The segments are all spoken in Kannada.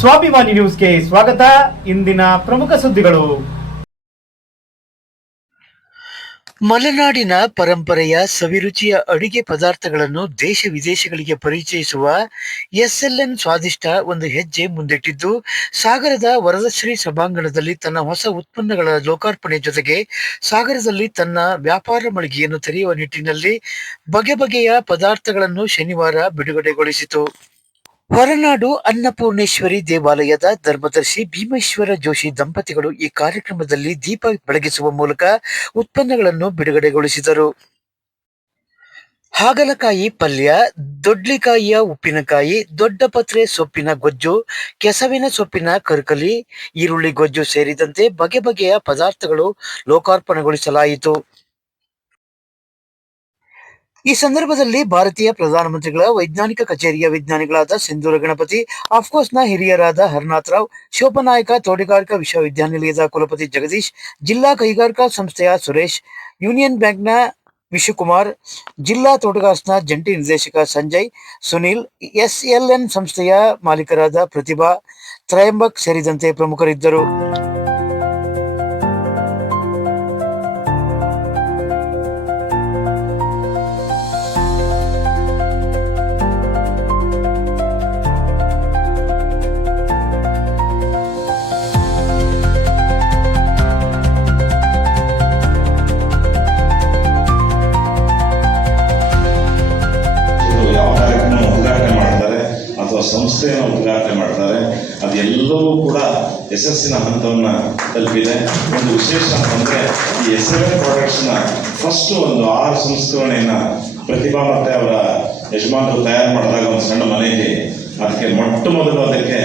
ಸ್ವಾಭಿಮಾನಿ ನ್ಯೂಸ್ಗೆ ಸ್ವಾಗತ. ಇಂದಿನ ಪ್ರಮುಖ ಸುದ್ದಿಗಳು. ಮಲೆನಾಡಿನ ಪರಂಪರೆಯ ಸವಿರುಚಿಯ ಅಡಿಗೆ ಪದಾರ್ಥಗಳನ್ನು ದೇಶ ವಿದೇಶಗಳಿಗೆ ಪರಿಚಯಿಸುವ SLN ಸ್ವಾದಿಷ್ಟ ಒಂದು ಹೆಜ್ಜೆ ಮುಂದಿಟ್ಟಿದ್ದು, ಸಾಗರದ ವರದಶ್ರೀ ಸಭಾಂಗಣದಲ್ಲಿ ತನ್ನ ಹೊಸ ಉತ್ಪನ್ನಗಳ ಲೋಕಾರ್ಪಣೆ ಜೊತೆಗೆ ಸಾಗರದಲ್ಲಿ ತನ್ನ ವ್ಯಾಪಾರ ಮಳಿಗೆಯನ್ನು ತೆರೆಯುವ ನಿಟ್ಟಿನಲ್ಲಿ ಬಗೆ ಬಗೆಯ ಪದಾರ್ಥಗಳನ್ನು ಶನಿವಾರ ಬಿಡುಗಡೆಗೊಳಿಸಿತು. ಹೊರನಾಡು ಅನ್ನಪೂರ್ಣೇಶ್ವರಿ ದೇವಾಲಯದ ಧರ್ಮದರ್ಶಿ ಭೀಮೇಶ್ವರ ಜೋಶಿ ದಂಪತಿಗಳು ಈ ಕಾರ್ಯಕ್ರಮದಲ್ಲಿ ದೀಪ ಬೆಳಗಿಸುವ ಮೂಲಕ ಉತ್ಪನ್ನಗಳನ್ನು ಬಿಡುಗಡೆಗೊಳಿಸಿದರು. ಹಾಗಲಕಾಯಿ ಪಲ್ಯ, ದೊಡ್ಲಿಕಾಯಿಯ ಉಪ್ಪಿನಕಾಯಿ, ದೊಡ್ಡಪತ್ರೆ ಸೊಪ್ಪಿನ ಗೊಜ್ಜು, ಕೆಸವಿನ ಸೊಪ್ಪಿನ ಕರ್ಕಲಿ, ಈರುಳ್ಳಿ ಗೊಜ್ಜು ಸೇರಿದಂತೆ ಬಗೆ ಬಗೆಯ ಪದಾರ್ಥಗಳು ಲೋಕಾರ್ಪಣೆಗೊಳಿಸಲಾಯಿತು. ಈ ಸಂದರ್ಭದಲ್ಲಿ ಭಾರತೀಯ ಪ್ರಧಾನಮಂತ್ರಿಗಳ ವೈಜ್ಞಾನಿಕ ಕಚೇರಿಯ ವಿಜ್ಞಾನಿಗಳಾದ ಸಿಂಧೂರ ಗಣಪತಿ, ಆಫ್ಕೋಸ್ನ ಹಿರಿಯರಾದ ಹರನಾಥ್ ರಾವ್, ಶಿವಪ್ಪನಾಯಕ ತೋಟಗಾರಿಕಾ ವಿಶ್ವವಿದ್ಯಾನಿಲಯದ ಕುಲಪತಿ ಜಗದೀಶ್, ಜಿಲ್ಲಾ ಕೈಗಾರಿಕಾ ಸಂಸ್ಥೆಯ ಸುರೇಶ್, ಯೂನಿಯನ್ ಬ್ಯಾಂಕ್ನ ವಿಶುಕುಮಾರ್, ಜಿಲ್ಲಾ ತೋಟಗಾರ್ಸ್ನ ಜಂಟಿ ನಿರ್ದೇಶಕ ಸಂಜಯ್, ಸುನಿಲ್, SLN ಸಂಸ್ಥೆಯ ಮಾಲೀಕರಾದ ಪ್ರತಿಭಾ, ತ್ರಯಂಬಕ್ ಸೇರಿದಂತೆ ಪ್ರಮುಖರಿದ್ದರು. ಸಂಸ್ಥೆಯನ್ನು ಉದ್ಘಾಟನೆ ಮಾಡ್ತಾರೆ. ಅದೆಲ್ಲವೂ ಕೂಡ ಯಶಸ್ಸಿನ ಹಂತವನ್ನು ತಲುಪಿದೆ. ಒಂದು ವಿಶೇಷ ಅಂತಂದರೆ ಈ SLN ಪ್ರಾಡಕ್ಟ್ಸ್ನ ಫಸ್ಟ್ ಒಂದು 6 ಸಂಸ್ಕರಣೆಯನ್ನು ಪ್ರತಿಭಾ ಮತ್ತು ಅವರ ಯಜಮಾನರು ತಯಾರು ಮಾಡಿದಾಗ ಒಂದು ಸಣ್ಣ ಮನೆಯಲ್ಲಿ ಅದಕ್ಕೆ ಮೊಟ್ಟ ಮೊದಲು ಅದಕ್ಕೆ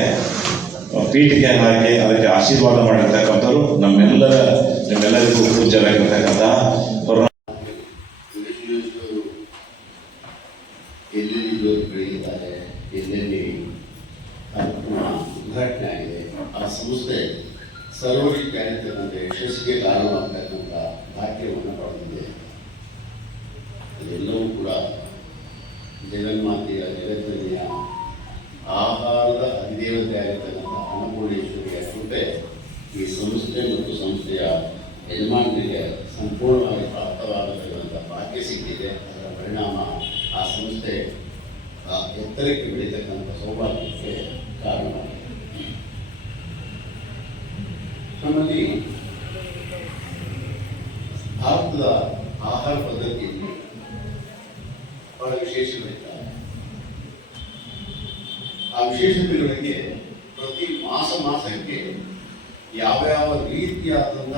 ಪೀಠಿಗೆ ಹಾಕಿ ಅದಕ್ಕೆ ಆಶೀರ್ವಾದ ಮಾಡಿರ್ತಕ್ಕಂಥವ್ರು ನಿಮ್ಮೆಲ್ಲರಿಗೂ ಪೂಜ್ಯರಾಗಿರ್ತಕ್ಕಂಥ ಬೆಳೆದಿದ್ದಾರೆ, ಎಲ್ಲೆಲ್ಲಿ ಉದ್ಘಾಟನೆ ಆಗಿದೆ. ಆ ಸಂಸ್ಥೆ ಸರ್ವ ರೀತಿಯಾಗಿರ್ತಕ್ಕಂಥ ಯಶಸ್ಸಿಗೆ ಕಾರಣವಾಗ್ತಕ್ಕಂಥ ಭಾಗ್ಯವನ್ನು ಪಡೆದಿದೆ. ಅದೆಲ್ಲವೂ ಕೂಡ ಜಗನ್ಮಾತೆಯ ಜಗತ್ತನೆಯ ಆಹಾರದ ಅಧಿದೇವತೆ ಆಗಿರ್ತಕ್ಕಂಥ ಅನ್ನಪೂರ್ಣೇಶ್ವರಿಯ ಕೃಪೆ ಈ ಸಂಸ್ಥೆ ಮತ್ತು ಸಂಸ್ಥೆಯ ಯಜಮಾನರಿಗೆ ಸಂಪೂರ್ಣವಾಗಿ ಪ್ರಾಪ್ತವಾಗತಕ್ಕಂಥ ಭಾಗ್ಯ ಸಿಕ್ಕಿದೆ. ಅದರ ಪರಿಣಾಮ ಆ ಸಂಸ್ಥೆ ಎತ್ತರಕ್ಕೆ ಬೆಳೀತಕ್ಕಂಥ ಸೌಭಾಗ್ಯಕ್ಕೆ ಕಾರಣವಾಗಿದೆ. ನಮ್ಮಲ್ಲಿ ಭಾರತದ ಆಹಾರ ಪದ್ಧತಿಯಲ್ಲಿ ಬಹಳ ವಿಶೇಷಗಳಿದ್ದಾವೆ. ಆ ವಿಶೇಷತೆಗಳಿಗೆ ಪ್ರತಿ ಮಾಸಕ್ಕೆ ಯಾವ್ಯಾವ ರೀತಿಯಾದಂಥ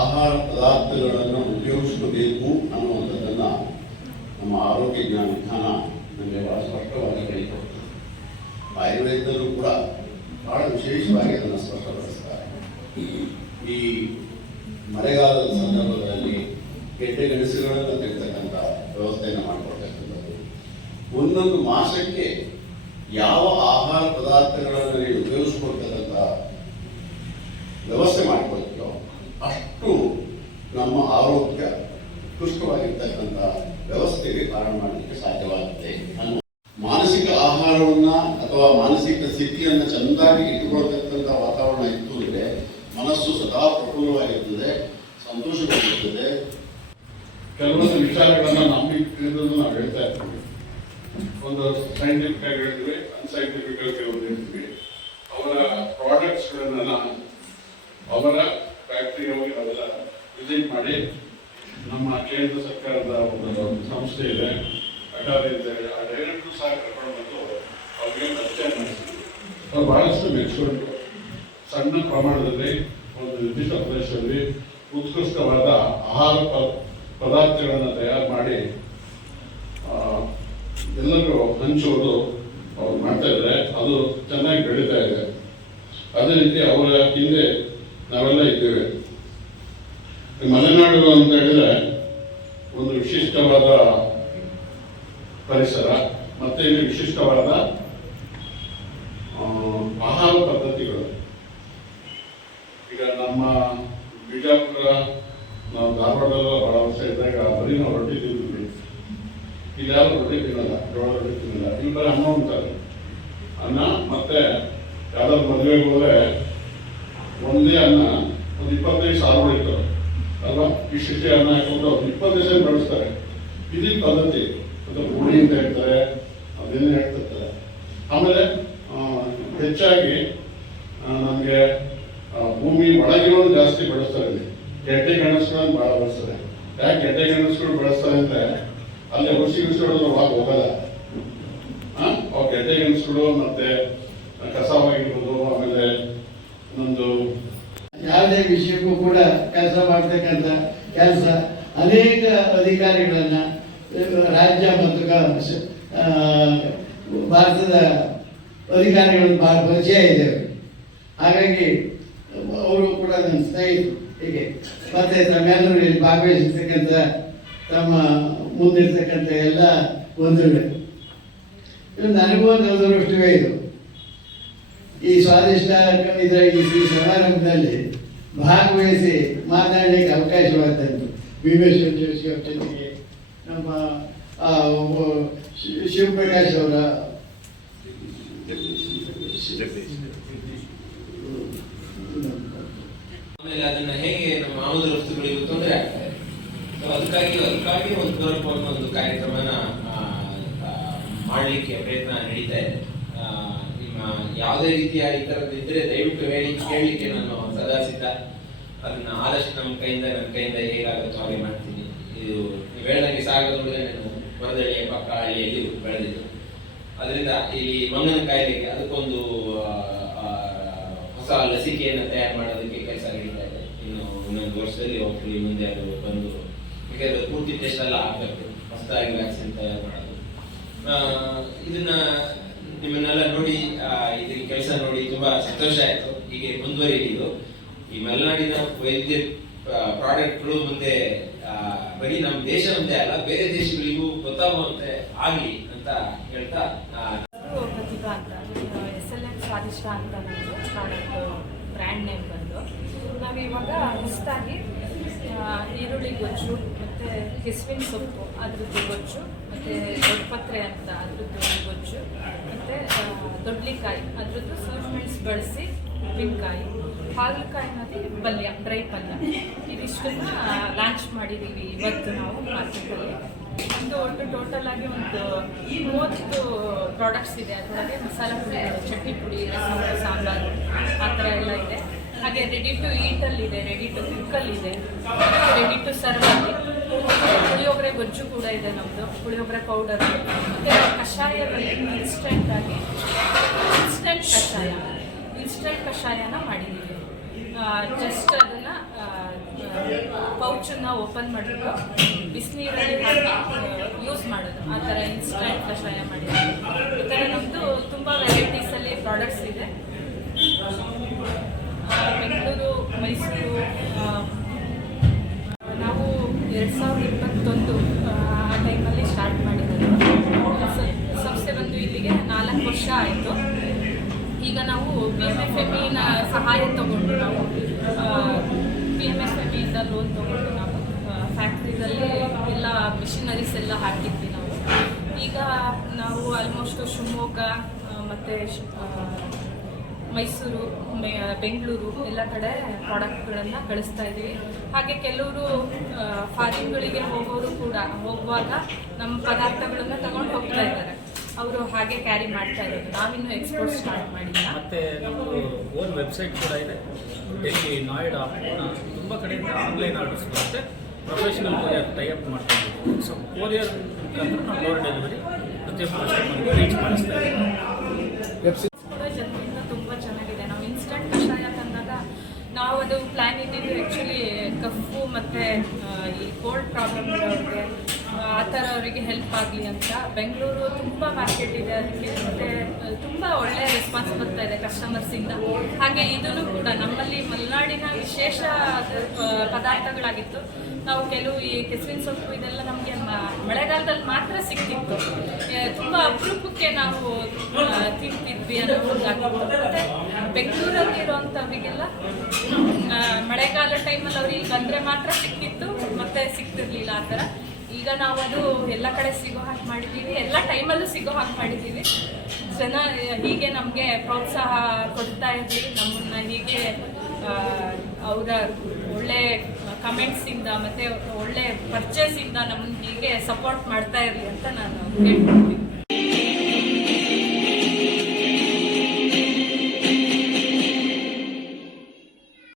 ಆಹಾರ ಪದಾರ್ಥಗಳನ್ನು ಉಪಯೋಗಿಸಬೇಕು ಅನ್ನುವಂಥದ್ದನ್ನು ನಮ್ಮ ಆರೋಗ್ಯ ಜ್ಞಾನ ವಿಧಾನ ನಮಗೆ ಬಹಳ ಸ್ಪಷ್ಟವಾಗಿ ಹೇಳಿಕೊಡ್ತದೆ. ಆಯುರ್ವೇದದಲ್ಲೂ ಕೂಡ ಬಹಳ ವಿಶೇಷವಾಗಿ ಅದನ್ನು ಸ್ಪಷ್ಟಪಡಿಸ್ತಾರೆ. ಈ ಮಳೆಗಾಲದ ಸಂದರ್ಭಗಳಲ್ಲಿ ಗೆಡ್ಡೆ ಗೆಣಸುಗಳನ್ನು ತೆಗೆತಕ್ಕಂಥ ವ್ಯವಸ್ಥೆಯನ್ನು ಮಾಡಿಕೊಡ್ತಕ್ಕಂಥದ್ದು, ಒಂದೊಂದು ಮಾಸಕ್ಕೆ ಯಾವ ಆಹಾರ ಪದಾರ್ಥಗಳನ್ನು ನೀವು ಉಪಯೋಗಿಸ್ಕೊಳ್ತಕ್ಕಂಥ ವ್ಯವಸ್ಥೆ ಮಾಡಿಕೊಡ್ತೀವೋ ಅಷ್ಟು ನಮ್ಮ ಆರೋಗ್ಯ ಉತ್ಕೃಷ್ಟವಾಗಿರ್ತಕ್ಕಂಥ ವ್ಯವಸ್ಥೆಗೆ ಕಾರಣ ಮಾಡಲಿಕ್ಕೆ ಸಾಧ್ಯವಾಗುತ್ತೆ. ಮಾನಸಿಕ ಆಹಾರವನ್ನ ಅಥವಾ ಮಾನಸಿಕ ಸ್ಥಿತಿಯನ್ನು ಚೆಂದಾಗಿ ಇಟ್ಟುಕೊಳ್ತಕ್ಕಂಥ ವಾತಾವರಣ ಇತ್ತು ಅಂದರೆ ಮನಸ್ಸು ಸದಾ ಪ್ರಫುಲ್ಲವಾಗಿರ್ತದೆ, ಸಂತೋಷವಾಗಿರ್ತದೆ. ಕೆಲವೊಂದು ವಿಚಾರಗಳನ್ನ ನಂಬಿಕೆ ನಾವು ಹೇಳ್ತಾ ಇರ್ತೀವಿ. ಒಂದು ಸೈಂಟಿಫಿಕ್ ಆಗಿ ಹೇಳ್ತೀವಿ, ಅನ್ಸೈಂಟಿಫಿಕ್ ಆಗಿ ಕೆಲವರು ಹೇಳ್ತೀವಿ. ಅವರ ಪ್ರಾಡಕ್ಟ್ಸ್ಗಳನ್ನ ಅವರ ಫ್ಯಾಕ್ಟ್ರಿ ಹೋಗಿ ನಾವೆಲ್ಲ ವಿಸಿಟ್ ಮಾಡಿ, ನಮ್ಮ ಕೇಂದ್ರ ಸರ್ಕಾರದ ಒಂದು ಸಂಸ್ಥೆ ಇದೆ, ಅಟಾರಿ ಇದೆ, ಆ ಡೈರೆಕ್ಟರ್ ಸಹ ಕರ್ಕೊಂಡು ಬಂದು ಅವ್ರಿಗೆ ಪರಿಚಯ ಮಾಡಿಸ್ತೀವಿ. ಅವ್ರು ಬಹಳಷ್ಟು ಮೆಚ್ಚಿಕೊಂಡು ಸಣ್ಣ ಪ್ರಮಾಣದಲ್ಲಿ ಒಂದು ನಿರ್ದಿಷ್ಟ ಪ್ರದೇಶದಲ್ಲಿ ಉತ್ಕೃಷ್ಟವಾದ ಆಹಾರ ಪದಾರ್ಥಗಳನ್ನು ತಯಾರು ಮಾಡಿ ಎಲ್ಲರಿಗೂ ಹಂಚುವುದು ಅವ್ರು ಮಾಡ್ತಾ ಇದ್ದಾರೆ. ಅದು ಚೆನ್ನಾಗಿ ಬೆಳೀತಾ ಇದೆ. ಅದೇ ರೀತಿ ಅವರ ಹಿಂದೆ ನಾವೆಲ್ಲ ಇದ್ದೇವೆ. ಮಲೆನಾಡು ಅಂತ ಹೇಳಿದ್ರೆ ಒಂದು ವಿಶಿಷ್ಟವಾದ ಪರಿಸರ, ಮತ್ತೆ ಇಲ್ಲಿ ವಿಶಿಷ್ಟವಾದ ಆಹಾರ ಪದ್ಧತಿಗಳು. ಈಗ ನಮ್ಮ ಬಿಜಾಪುರ, ನಾವು ಧಾರವಾಡದಲ್ಲ ಬಹಳ ವರ್ಷ ಇದ್ದಾಗ ಬರೀ ನಾವು ರೊಟ್ಟಿ ತಿಂದಿದ್ವಿ. ಇಲ್ಲಿ ಯಾರು ರೊಟ್ಟಿ ತಿನ್ನಲ್ಲ, ಜೋಳ ರೊಟ್ಟಿ ತಿನ್ನಲ್ಲ. ಇಲ್ಲಿ ಬರೀ ಅನ್ನ ಉಂಟಲ್ಲ, ಅನ್ನ ಮತ್ತೆ ಯಾವ್ದಾದ್ರು ಮದುವೆಗೆ ಹೋದ್ರೆ ಒಂದೇ ಅನ್ನ ಒಂದು 25 ಸಾರುಗಳು ಇರ್ತವೆ ಅಲ್ವಾ, ಇಷ್ಟೇ ಅನ್ನ ಹಾಕೊಂಡು 20 ದಿವಸ ಬಳಸ್ತಾರೆ. ಇದೇ ಪದ್ಧತಿ ಅದು ರೂಢಿ ಅಂತ ಹೇಳ್ತಾರೆ, ಅದೇನು ಹೇಳ್ತಿರ್ತಾರೆ. ಆಮೇಲೆ ಹೆಚ್ಚಾಗಿ ನಮಗೆ ಭೂಮಿ ಒಳಗಿರೋದು ಜಾಸ್ತಿ ಬಳಸ್ತಾರೆ. ಇಲ್ಲಿ ಗೆಡ್ಡೆ ಗೆಣಸುಗಳನ್ನು ಭಾಳ ಬಳಸ್ತಾರೆ. ಯಾಕೆ ಗೆಡ್ಡೆ ಗೆಣಸುಗಳು ಬಳಸ್ತಾರೆ ಅಂದರೆ ಅಲ್ಲಿ ಔಷಧಿಗಳು ಹೋಗಲ್ಲ. ಅವು ಗೆಡ್ಡೆ ಗೆಣಸುಗಳು ಮತ್ತೆ ಕಸವಾಗಿರ್ಬೋದು, ಆಮೇಲೆ ಒಂದು ಯಾವುದೇ ವಿಷಯಕ್ಕೂ ಕೂಡ ಕೆಲಸ ಮಾಡ್ತಕ್ಕಂಥ ಕೆಲಸ ಅನೇಕ ಅಧಿಕಾರಿಗಳನ್ನ ರಾಜ್ಯ ಮತ್ತು ಭಾರತದ ಅಧಿಕಾರಿಗಳನ್ನು ಬಹಳ ಪರಿಚಯ ಇದ್ದೇವೆ. ಹಾಗಾಗಿ ಅವರು ಕೂಡ ನನ್ನ ಸ್ನೇಹಿತರು. ಹೀಗೆ ಮತ್ತೆ ತಮ್ಮೆಲ್ಲರೂ ಇಲ್ಲಿ ಭಾಗವಹಿಸಿರ್ತಕ್ಕಂಥ ತಮ್ಮ ಮುಂದಿರ್ತಕ್ಕಂಥ ಎಲ್ಲ ಬಂಧುಗಳು, ನನಗೂ ಒಂದು ಅದೃಷ್ಟವೇ ಇದು. ಈ ಸ್ವಾದಿಷ್ಟ ಇದರ ಈ ಸಮಾರಂಭದಲ್ಲಿ ಭಾಗವಹಿಸಿ ಮಾತಾಡಲಿಕ್ಕೆ ಅವಕಾಶವಾದಂತು ಭೀಮೇಶ್ವರ ಜೋಶಿ ಅವರ ಜೊತೆಗೆ ನಮ್ಮ ಶಿವಪ್ರಕಾಶ್ ಅವರ ಆಮೇಲೆ ಅದನ್ನ ಹೇಗೆ ನಮ್ಮ ಆಮದು ರಫ್ತುಗಳಿಗೂ ತೊಂದರೆ ಆಗ್ತದೆ. ಅದಕ್ಕಾಗಿ ಒಂದು ಕಾರ್ಯಕ್ರಮನ ಮಾಡಲಿಕ್ಕೆ ಪ್ರಯತ್ನ ನಡೀತಾ ಇದೆ. ನಿಮ್ಮ ಯಾವುದೇ ರೀತಿಯ ಈ ಥರದ್ದಿದ್ರೆ ದಯವಿಟ್ಟು ಕೇಳಲಿಕ್ಕೆ ನಾನು ಸದಾ ಸಿದ್ಧ. ಅದನ್ನ ಆದಷ್ಟು ನನ್ನ ಕೈಯಿಂದ ಹೇಗಾಗುತ್ತೋ ಹಾಗೆ ಮಾಡ್ತೀನಿ. ಇದು ನೀವು ಹೇಳ್ದಂಗೆ ಸಾಗರದೊಳಗೆ ನಾನು ಹೊರದಳ್ಳಿಯ ಪಕ್ಕ ಹಳ್ಳಿಯಲ್ಲಿ ಬೆಳೆದಿದ್ದು. ಅದರಿಂದ ಈ ಮಂಗನ ಕಾಯಿಲೆಗೆ ಅದಕ್ಕೊಂದು ಹೊಸ ಲಸಿಕೆಯನ್ನು ತಯಾರು ಮಾಡೋದಕ್ಕೆ ಕೆಲಸ ನಡೀತಾ ಇದೆ. ಇನ್ನೊಂದು ವರ್ಷದಲ್ಲಿ ಹೋಗ್ತೀವಿ ಮುಂದೆ ಅದು ಬಂದು, ಯಾಕಂದ್ರೆ ಪೂರ್ತಿ ಟೆಸ್ಟ್ ಎಲ್ಲ ಆಗಬೇಕು, ಹೊಸದಾಗಿ ವ್ಯಾಕ್ಸಿನ್ ತಯಾರು ಮಾಡೋದು. ಇದನ್ನ ನಿಮ್ಮನ್ನೆಲ್ಲ ನೋಡಿ ಇದರ ಕೆಲಸ ನೋಡಿ ತುಂಬಾ ಸಂತೋಷ ಆಯ್ತು. ಹೀಗೆ ಮುಂದುವರಿಯುವುದು ಈ ಮಲೆನಾಡಿನ ವೈದ್ಯ ಪ್ರಾಡಕ್ಟ್ಗಳು ಮುಂದೆ ಬರೀ ನಮ್ಮ ದೇಶ ಒಂದೇ ಅಲ್ಲ, ಬೇರೆ ದೇಶಗಳಿಗೂ ಗೊತ್ತಾಗುವಂತೆ ಆಗಲಿ ಅಂತ ಹೇಳ್ತಾ ಪ್ರತಿಭಾ ಅಂತ SLN ಸ್ವಾದಿಷ್ಟ ಅಂತ ನಮ್ಮದು ಪ್ರಾಡಕ್ಟ್ ಬ್ರ್ಯಾಂಡ್ ನೇಮ್ ಬಂದು ನಾವಿವಾಗ ಹೊಸದಾಗಿ ಈರುಳ್ಳಿ ಗೊಜ್ಜು ಮತ್ತು ಕೆಸುವಿನ ಸೊಪ್ಪು ಅದ್ರದ್ದು ಗೊಜ್ಜು ಮತ್ತು ದೊಡ್ಡಪತ್ರೆ ಅಂತ ಅದ್ರದ್ದು ಗೊಜ್ಜು ಮತ್ತು ದೊಡ್ಲಿಕಾಯಿ ಅದ್ರದ್ದು ಸೂರ್ಮೆಣ್ಸು ಬಳಸಿ ಉಪ್ಪಿನಕಾಯಿ, ಹಾಗಲಕಾಯಿ ಅನ್ನೋದು ಪಲ್ಯ, ಡ್ರೈ ಪಲ್ಯ, ಇದಿಷ್ಟನ್ನು ಲಾಂಚ್ ಮಾಡಿದ್ದೀವಿ ಇವತ್ತು ನಾವು ಮಾರ್ಕೆಟಲ್ಲಿ. ಒಟ್ಟು ಟೋಟಲ್ ಆಗಿ ಒಂದು 30 ಪ್ರಾಡಕ್ಟ್ಸ್ ಇದೆ. ಅದರೊಳಗೆ ಮಸಾಲೆ ಪುಡಿಗಳು, ಚಟ್ನಿ ಪುಡಿ, ರಸಂ, ಸಾಂಬಾರು ಆ ಥರ ಎಲ್ಲ ಇದೆ. ಹಾಗೆ ರೆಡಿ ಟು ಈಟಲ್ಲಿ ಇದೆ, ರೆಡಿ ಟು ಕುಕ್ಕಲ್ಲಿ ಇದೆ, ರೆಡಿ ಟು ಸರ್ವ್ ಅಲ್ಲಿ ಪುಳಿಯೋಗರೆ ಗೊಜ್ಜು ಕೂಡ ಇದೆ ನಮ್ಮದು, ಪುಳಿಯೋಗರೆ ಪೌಡರ್. ಮತ್ತು ಕಷಾಯದಲ್ಲಿ ಇನ್ಸ್ಟೆಂಟ್ ಕಷಾಯನ ಮಾಡಿದ್ದೀವಿ. ಜಸ್ಟ್ ಅದನ್ನು ಪೌಚನ್ನು ಓಪನ್ ಮಾಡಿಬಿಟ್ಟು ಬಿಸಿನೀರಲ್ಲಿ ಹಾಕಿ ಯೂಸ್ ಮಾಡೋದು, ಆ ಥರ ಇನ್ಸ್ಟೆಂಟ್ ಕಷಾಯ ಮಾಡಿದ್ದೀವಿ. ಈ ಥರ ನಮ್ಮದು ತುಂಬ ವೆರೈಟೀಸಲ್ಲಿ ಪ್ರಾಡಕ್ಟ್ಸ್ ಇದೆ. ಬೆಂಗಳೂರು, ಮೈಸೂರು, ನಾವು 2021 ಆ ಟೈಮಲ್ಲಿ ಸ್ಟಾರ್ಟ್ ಮಾಡಿರೋದು. ಸಂಸ್ಥೆ ಬಂದು ಇಲ್ಲಿಗೆ 4 ವರ್ಷ ಆಯಿತು. ಈಗ ನಾವು PMFMEನ ಸಹಾಯ ತಗೊಂಡು ನಾವು PMFMEಯಿಂದ ಲೋನ್ ತಗೊಂಡು ನಾವು ಫ್ಯಾಕ್ಟ್ರಿದಲ್ಲಿ ಎಲ್ಲ ಮಿಷಿನರೀಸ್ ಎಲ್ಲ ಹಾಕಿದ್ವಿ ನಾವು. ಈಗ ನಾವು ಆಲ್ಮೋಸ್ಟ್ ಶಿವಮೊಗ್ಗ ಮತ್ತು ಮೈಸೂರು, ಬೆಂಗಳೂರು ಎಲ್ಲ ಕಡೆ ಪ್ರಾಡಕ್ಟ್ಗಳನ್ನು ಕಳಿಸ್ತಾ ಇದ್ದೀವಿ. ಹಾಗೆ ಕೆಲವರು ಫಾರಿನ್ಗಳಿಗೆ ಹೋಗುವಾಗ ನಮ್ಮ ಪದಾರ್ಥಗಳನ್ನು ತಗೊಂಡು ಹೋಗ್ತಾ ಇದ್ದಾರೆ. ಅವರು ಹಾಗೆ ಕ್ಯಾರಿ ಮಾಡ್ತಾ ಇರೋದು. ನಾವಿನ್ನೂ ಎಕ್ಸ್ಪೋರ್ಟ್ ಸ್ಟಾರ್ಟ್ ಮಾಡಿಲ್ಲ. ಮತ್ತು ನಮ್ಮದು ಓನ್ ವೆಬ್ಸೈಟ್ ಕೂಡ ಇದೆ. ಡೆಲ್ಲಿ, ನೋಯ್ಡಾ, ಪೂನಾ ತುಂಬ ಕಡೆಯಿಂದ ಆನ್ಲೈನ್ ಆರ್ಡರ್ಸ್ ಬರುತ್ತೆ. ಪ್ರೊಫೆಷನಲ್ ಕೊರಿಯರ್ ಟೈಅಪ್ ಮಾಡ್ತಾ ಇದ್ದೀವಿ. ಸೊ ಕೊರಿಯರ್ ಮುಖಾಂತರ ನಾವು ಡೋರ್ ಡೆಲಿವರಿ ಪ್ರತಿಯೊಬ್ಬ ಕಸ್ಟಮರ್ಗೂ ರೀಚ್ ಮಾಡಿಸ್ತಾ ಇದ್ದೀವಿ. ಕೂಡ ಜನರಿಂದ ತುಂಬ ಚೆನ್ನಾಗಿದೆ. ನಾವು ಇನ್ಸ್ಟೆಂಟ್ ಕಷಾಯ ತಂದಾಗ ನಾವು ಅದು ಪ್ಲ್ಯಾನ್ ಇದ್ದಿದ್ದು ಆ್ಯಕ್ಚುಲಿ ಕಫು ಮತ್ತು ಈ ಕೋಲ್ಡ್ ಪ್ರಾಬ್ಲಮ್ ಇರೋರಿಗೆ ಆ ಥರ ಅವರಿಗೆ ಹೆಲ್ಪ್ ಆಗಲಿ ಅಂತ. ಬೆಂಗಳೂರು ತುಂಬ ಮಾರ್ಕೆಟ್ ಇದೆ ಅದಕ್ಕೆ, ಮತ್ತು ತುಂಬ ಒಳ್ಳೆಯ ರೆಸ್ಪಾನ್ಸ್ ಬರ್ತಾ ಇದೆ ಕಸ್ಟಮರ್ಸಿಂದ. ಹಾಗೆ ಇದನ್ನು ಕೂಡ ನಮ್ಮಲ್ಲಿ ಮಲೆನಾಡಿನ ವಿಶೇಷ ಪದಾರ್ಥಗಳಾಗಿತ್ತು. ನಾವು ಕೆಲವು ಈ ಕೆಸುವಿನ ಸೊಪ್ಪು ಇದೆಲ್ಲ ನಮಗೆ ಮಳೆಗಾಲದಲ್ಲಿ ಮಾತ್ರ ಸಿಗ್ತಿತ್ತು, ತುಂಬ ಅಪರೂಪಕ್ಕೆ ನಾವು ತಿಂತಿದ್ವಿ ಅನ್ನೋ ಒಂದಾಗಿತ್ತು. ಮತ್ತು ಬೆಂಗಳೂರಲ್ಲಿ ಇರೋವಂಥವ್ರಿಗೆಲ್ಲ ಮಳೆಗಾಲ ಟೈಮಲ್ಲಿ ಅವ್ರು ಇಲ್ಲಿ ಬಂದರೆ ಮಾತ್ರ ಸಿಗ್ತಿತ್ತು, ಮತ್ತು ಸಿಗ್ತಿರ್ಲಿಲ್ಲ ಆ ಥರ. ಈ ಈಗ ನಾವು ಅದು ಎಲ್ಲ ಕಡೆ ಸಿಗೋ ಹಾಗೆ ಮಾಡಿದ್ದೀವಿ, ಎಲ್ಲ ಟೈಮಲ್ಲೂ ಸಿಗೋ ಹಾಗೆ ಮಾಡಿದ್ದೀವಿ. ಜನ ಹೀಗೆ ನಮಗೆ ಪ್ರೋತ್ಸಾಹ ಕೊಡ್ತಾ ಇರಲಿ, ನಮ್ಮನ್ನು ಹೀಗೆ ಅವರ ಒಳ್ಳೆ ಕಮೆಂಟ್ಸಿಂದ ಮತ್ತು ಒಳ್ಳೆ ಪರ್ಚೇಸಿಂದ ನಮ್ಮನ್ನು ಹೀಗೆ ಸಪೋರ್ಟ್ ಮಾಡ್ತಾ ಇರಲಿ ಅಂತ ನಾನು ಹೇಳ್ತೀನಿ.